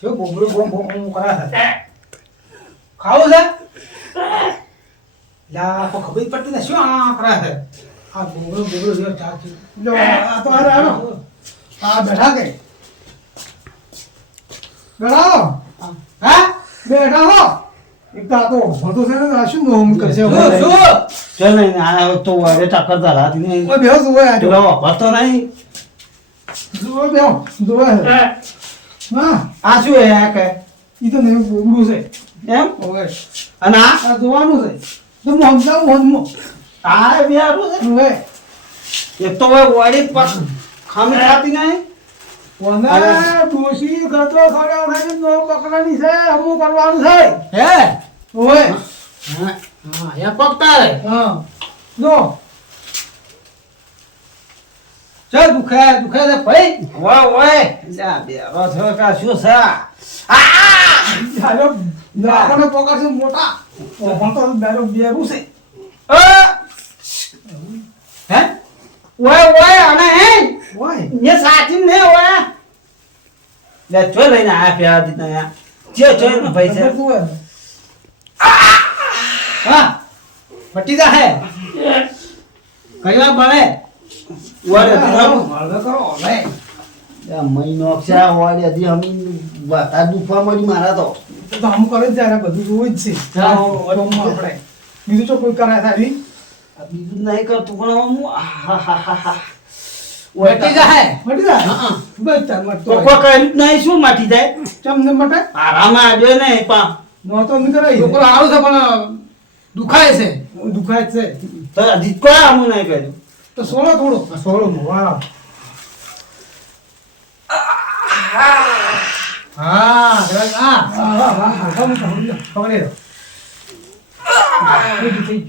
શું બોબડું બોમ બોમ બોમ કરે છે ખાવું છે? લા કો ખબર પડતી ને શું આ કરે છે આ બોબડું બોબડું જો ચાચી લો આ તો આરો આરો આ બેઠા કે? બેઠા હો? હા? બેઠા હો? એક તો આ તો હોતો છે ને આ શું નોમ કરશે? શું ચાલ નહીં આ તો વારે ટક્કર રાતી નહીં. બેહો જુઓ આ જો પેલો વાપરતો નહીં. જુઓ બેહો જુઓ હા આ શું હે આ કે? ઈ તો નહીં બોબડું છે. એમ? ઓય અને આ આ જોવાનું છે. તો હું સમજાવું હનમો આ બિહારું છે હવે એ તો હવે વાડી પાસ ખામી ખાતી નહીં. કોને ડોશી ગતો ખડ્યો ખાઈને નો પકડાની છે હમું કરવાનું છે. હે? ઓય હા હા એ પકતા રે હા. જો. ચલ દુખે દુખે છે ભાઈ. ઓય ઓય જા બેરો છો કા શું છે? ચાલો આપણને પકડશે મોટા. પણ તો બેરો બેરું છે. અ! હે? ઓય ઓય અને હે? ઓય. ને સાચી ને ઓય. લે ચો લઈને આ પ્યા દીધા યા જે ચો ને પૈસા હે. પટી જા હે કઈ વાર બને મળવે કરો મહિનો છે વાડે દી અમી વાતા દુખવા મળી મારા તો. તો આમ કરે જ બધું જોવું જ છે. આપણે. બીજું તો કોઈ કરાય સારી બીજું નહીં કરતું પણ હું હા હા હા હા. મટી જાય? મટી જાય? હા બસ તાર મટતો કોઈ કર્યું નહીં શું માટી જાય? ચમ મટે? આરામાં આવ્યો નહીં પણ નો તો નહીં કરાય. છોકરો આવું છે પણ દુખાય છે. દુખાય જ છે. તો હજી કોઈ આમ નહીં કર્યું. તો સોળો થોડો. સોળો મોવાળો હા હા હા હા. ખબર ખબર થઈ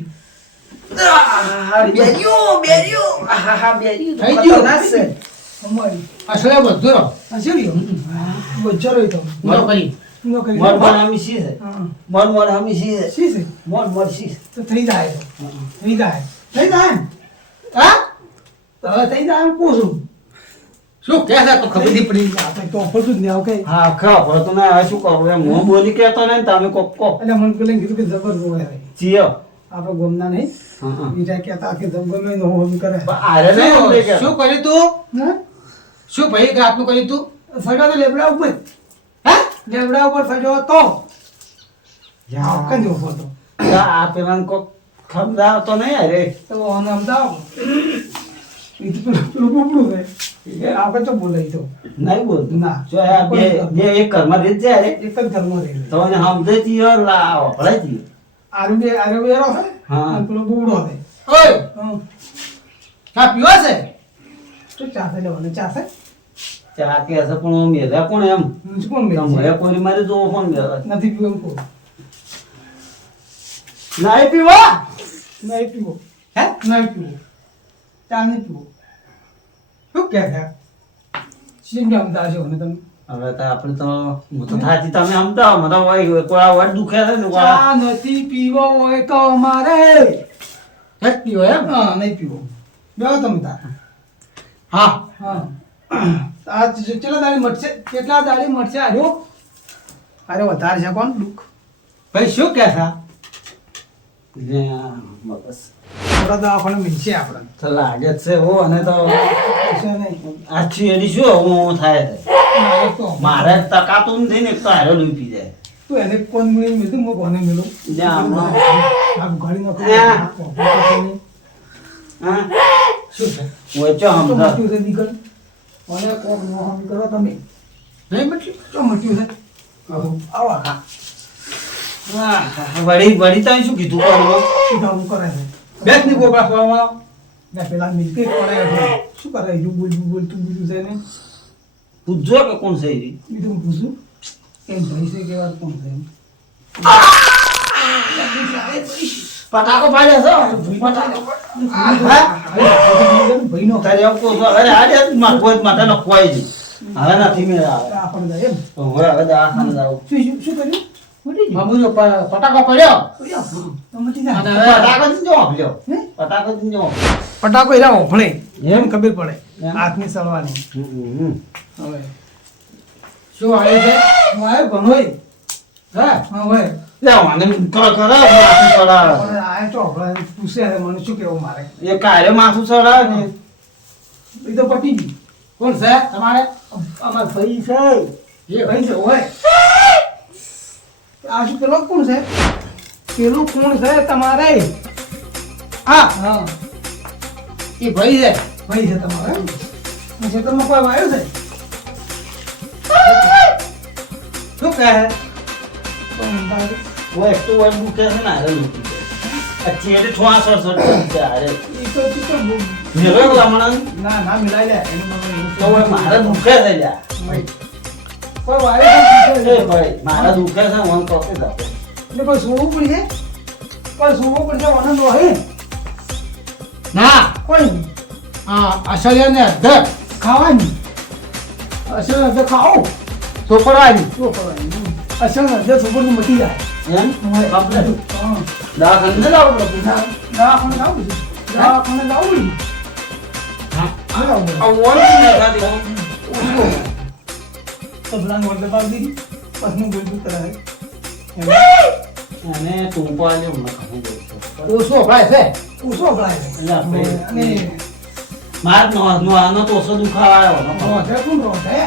ગયું બેર્યું બેર્યું હા. હા બેર્યું થઈ ગયું. છે અમારી અસલે બધું રો આ શેરી બચ્ચો તો નો કરી નો કરી મોર મોર હમી સી છે હા મોર મોર હમી સી છે શી છે મોર મોર સી છે તો થઈ જાય થઈ જાય થઈ જાય હા તો થઈ જાય પૂછું. શું કે છે? તો ખબર નહીં પડી. આપણે તો પડતું જ ને આવું કઈ. હા ખબર તો ના શું કરું એમ હું બોલી કહેતો નહીં તમે કોક કોક એટલે મને પેલા કીધું કે જબર ચિયો આપણે ગમના નહીં. હા હા. બીજા કહેતા કે જબ ગમે હોમ કરે. આરે નહીં શું? કર્યું તું? શું ભાઈ રાતનું કર્યું તું? ફર્યો તો લેબડા ઉપર. હે? લેબડા ઉપર ફર્યો તો યા. કંઈ ઉપર તો આ પેલાને કોક ખમદાવ તો નહીં અરે. તો એ તો પેલું પેલું ઉપડું છે. એ આપણે તો બોલે ઈ તો. નહીં બોલતું. ના. જો આ બે બે એક ઘરમાં રહી જાય રે એક જ ઘરમાં રહે તો એને સમજે ચિયો લાવો ભળે ચિયો આરુ બે આરુ બેરો છે હા. પેલો બુબડો છે. ઓય. ચા પીવો છે? તો ચાસે લેવાનું ચાસે ચા કે હશે પણ મેલા કોણ એમ? કોણ મેં તમે કોઈ મારે જોવો નથી પીવું એમ નહીં પીવા? નહીં પીવો. હે? નહીં પીવો. ચા નહીં પીવો. શું કહે છે? શીંગ અમદાવાદ છો ને તમે. હવે તો આપણે તો હું તો થાતી તમે સમજાવો મને હોય કોઈ આ વડ દુખે છે ને ચા નથી પીવો હોય તો અમારે એક પીવો એમ? હા નહીં પીવો. બેહો તમે તાર હા. હા. આ કેટલા દાડી મટશે કેટલા દાડી મટશે આજો અરે વધારે છે કોણ દુઃખ. ભાઈ શું કે આપણા દવાખાને મિલશે આપણે. તો લાગે છે હો અને તો છે નહીં આ ચેડી શું હું થાય મારે તકાતું નથી ને તો હારો લૂપી જાય. તું એને કોણ મિલી મિલું હું કોને મિલું જા હમણાં. આ ઘડી નાખું હા. હા? શું છે? ઓય ચો તો તું દીકરી મને કોક નો હમ કરો તમે? નહીં મટલી ચો મટ્યું છે? આવો હા, વળી વળી તાઈ શું કીધું કરવું હું કરે છે બેસની ગોબરા ખોવામાં ને પેલા મિલકે કોણે શું કરે એ બોલ બોલ તું બીજું છે ને પૂછજો કે કોણ છે એ બીજું પૂછું એમ ભાઈ છે કે વાત કોણ છે પટાકો પાડ્યો છો ભાઈ નો તારે અરે આજે જ માં કોઈ માથે નો કોઈ જ હવે નથી મેળ આવે આપણને એમ હવે હવે આ ખાને જાવ શું શું કર્યું મટી ગયું મામુ જો પ- પટાકો પડ્યો? પટાકો જો આપલ્યો હે? પટાકો જ જો પટાકો એરા ઓફળે એમ? કબીર ખબર પડે? હાથની સળવાની. હવે. શું આવે છે? હું આવ્યો ઘણોય હા? હા હોય લે મને કરો કરો. માથું ચોપડા પૂછે મને શું કેવું મારે? એ કારે માથું ચડાવે ને? એ તો પટી ગયું. કોણ છે તમારે? અમાર ભાઈ છે. એ ભાઈ છે હોય. આ શું પેલો કોણ છે પેલું કોણ છે તમારે હા હા એ ભાઈ છે ભાઈ છે તમારે ખેતરમાં કોઈ આવ્યો છે શું કહે પણ તારે वो एक तो वर्ड बुक है ना अरे लुकी अच्छी है तो छोआ सर सर चलते आ रे ઈ તો ઈ તો બહુ- मेरे को लमणन ના ના મિલાઈ લે એનું મને એવું तो वो मारे दुखे પણ વાયર ભાઈ મારા દુખે છે મન તો કે જાતો એટલે કોઈ સુવું પડશે કોઈ સુવું પડશે મને તો હે ના. કોઈ? આ અસલ્યાને અધર ખાવાની? અસલ અધર ખાઓ. ચોપડવાની ચોપડવાની અસલ અધર ચોપડ મટી જાય. એમ? બાપડા દાખલ ને. હા, લાવવું પડે. अब वो नहीं लगा दे તો પેલાને વળતે પાડી દીધી. પછી હું બોલતું કરાવે. એમ. मैंने तुम को आज हमने कहीं देखो ઓછો ભાઈ છે ઓછો અપડાય છે. એટલે આપણે અને मार नो नो आनो तो सो दुखा आया हो ना રોધે કોણ રોધે?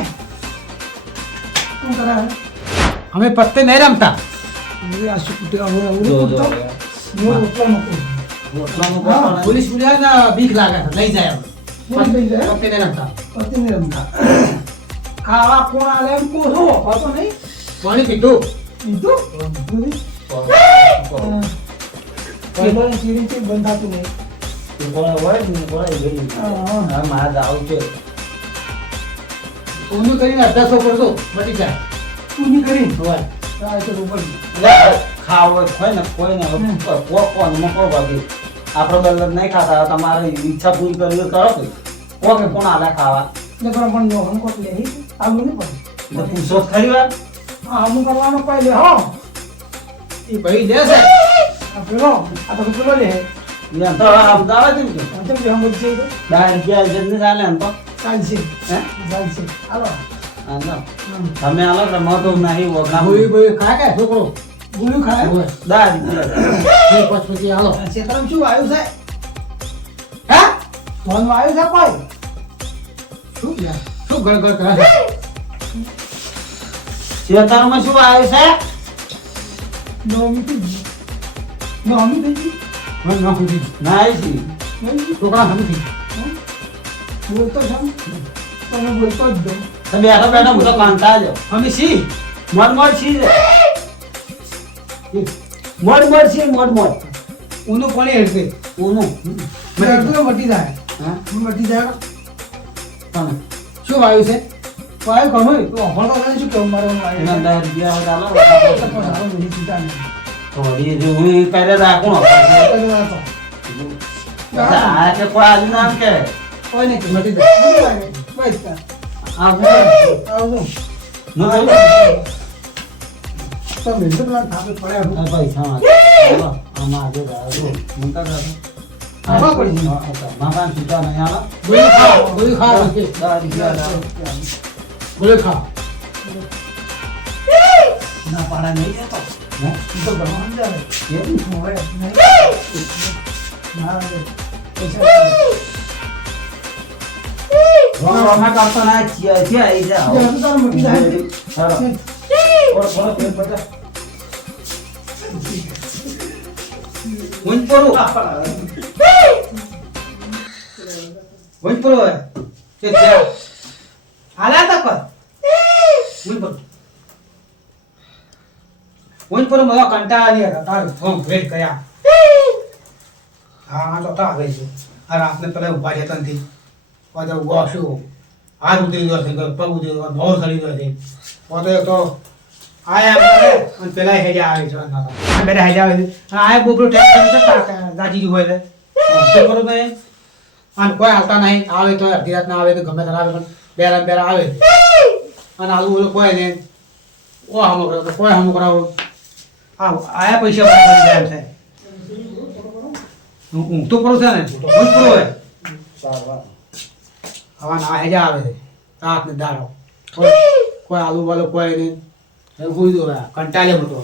કોણ કરાવે? અમે પત્તે નહીં રમતા હવે આ શું કુટ્યા હોય? હવે જો જો કૂટતો. હું રોટલો મૂકું. રોટલા નું હા, કોણ પોલીસ બોલ્યા ને બીક લાગે છે લઈ જાય પોલીસ લઈ જાય? પત્તે નહીં રમતા પતિ નહીં રમતા. ખાવા કોણ આલે એમ કોસો વાપરતો નહીં કીધું? કીધું? હા. પેલો એ સીડી છે બંધ થતું નહીં. કોણ હોય ને કોણ ગઈ હા, હા. હા મારા જાવ છે ઊંધું કરીને અડધાસો પડતો મટી જાય ઊંધી કરી. હોય ખાવો હોય ને કોઈ ને કોણ મૂકો બાકી આપણે બલ્લર નહીં ખાતા તમારે ઈચ્છા પૂરી કરવી કરો કોકે કોણ આલા ખાવા એટલે પણ પણ જો હમ લે હી. આવું નહીં પડે. પૂછો ખરી વાત હા, હમું કરવાનો કોઈ લે હો. એ ભાઈ લે છે પેલો, આ તો પેલો લે. યા તો અમદાવાદ જ કે તો જે હમ તો દાર રૂપિયા જલ્દી ચાલે ને તો ચાલશે. હે ચાલશે. હાલો. હા. તમે આલો રમતો મતો નહીં વગા ભોઈ ભોઈ ખાય કે છોકરો ગુલું ખાય? દાર પછી હાલો આ શું આવ્યું છે? હે? ફોનમાં આવ્યું છે કોઈ? શું યાર શું ગળ ગળ કરે છે? ખેતરમાં શું આવે છે? નોમી નોમી ગઈ. નવમી નોમી? મને ના આવી છી? છોકરા હમી? બોલતો છું તમે બોલતો જ તમે બેઠો બેઠો હું તો કાંતા જો હમી સી મોડ મોડ સી મોડ મોડ સી મોડ મોડ ઊનું કોને હેડશે ઊનું. બેઠું તો મટી જાય. હા? મટી જાય. તમે શું વાયુ છે? વાયુ ય. તો અભણો તો શું કેવું મારે હું આવ્યું એના રૂપિયા ચાલો. થોડી જે હું કરે રાખું આ કે કોઈ આજુ નામ કે? કોઈ નહીં કે મટી જાય. બસ તાર. આ હું? આવજો. હું? બોલું? તો મેં તો પેલા પડી પાડા. છીએ છીએ આઈ જે ઓર થોડો પેટ બતા હું પરો હું પરો કે ત્યાં હાલ્યા તા પર. હું પરો હું પરો મને કંટાળા નહીં હતા તારું ફોન વેટ કર્યા. હા તો તા ગઈ છે. આ રાતને પેલા ઊભા છે તનથી પાછો ગોશું હાથ ઉતરી ગયો છે પગ ઉતરી ગયો નવો સડી ગયો છે. પોતે તો આયા કરે અને પેલા હેજા આવે છે. આ બેટા હેજા આવે છે. બોબરો ટેક કરે છે દાદી હોય છે તો અને કોઈ હાલતા નહીં. આવે તો અડધી રાત ના આવે તો ગમે ત્યારે આવે, પણ બેરા ને બેરા આવે. અને આલુ ઓલું કોઈ ને ઓ હમો કરાવો કોઈ હમો કરાવો. હા આયા પૈસા એમ થાય. હું તો પડું છે ને? હું પડું હોય. હવા ના હેજા આવે. રાત ને દાડો. કોઈ આલુ વાલો કોઈ હવે કોઈ દો કંટાળે મોટો.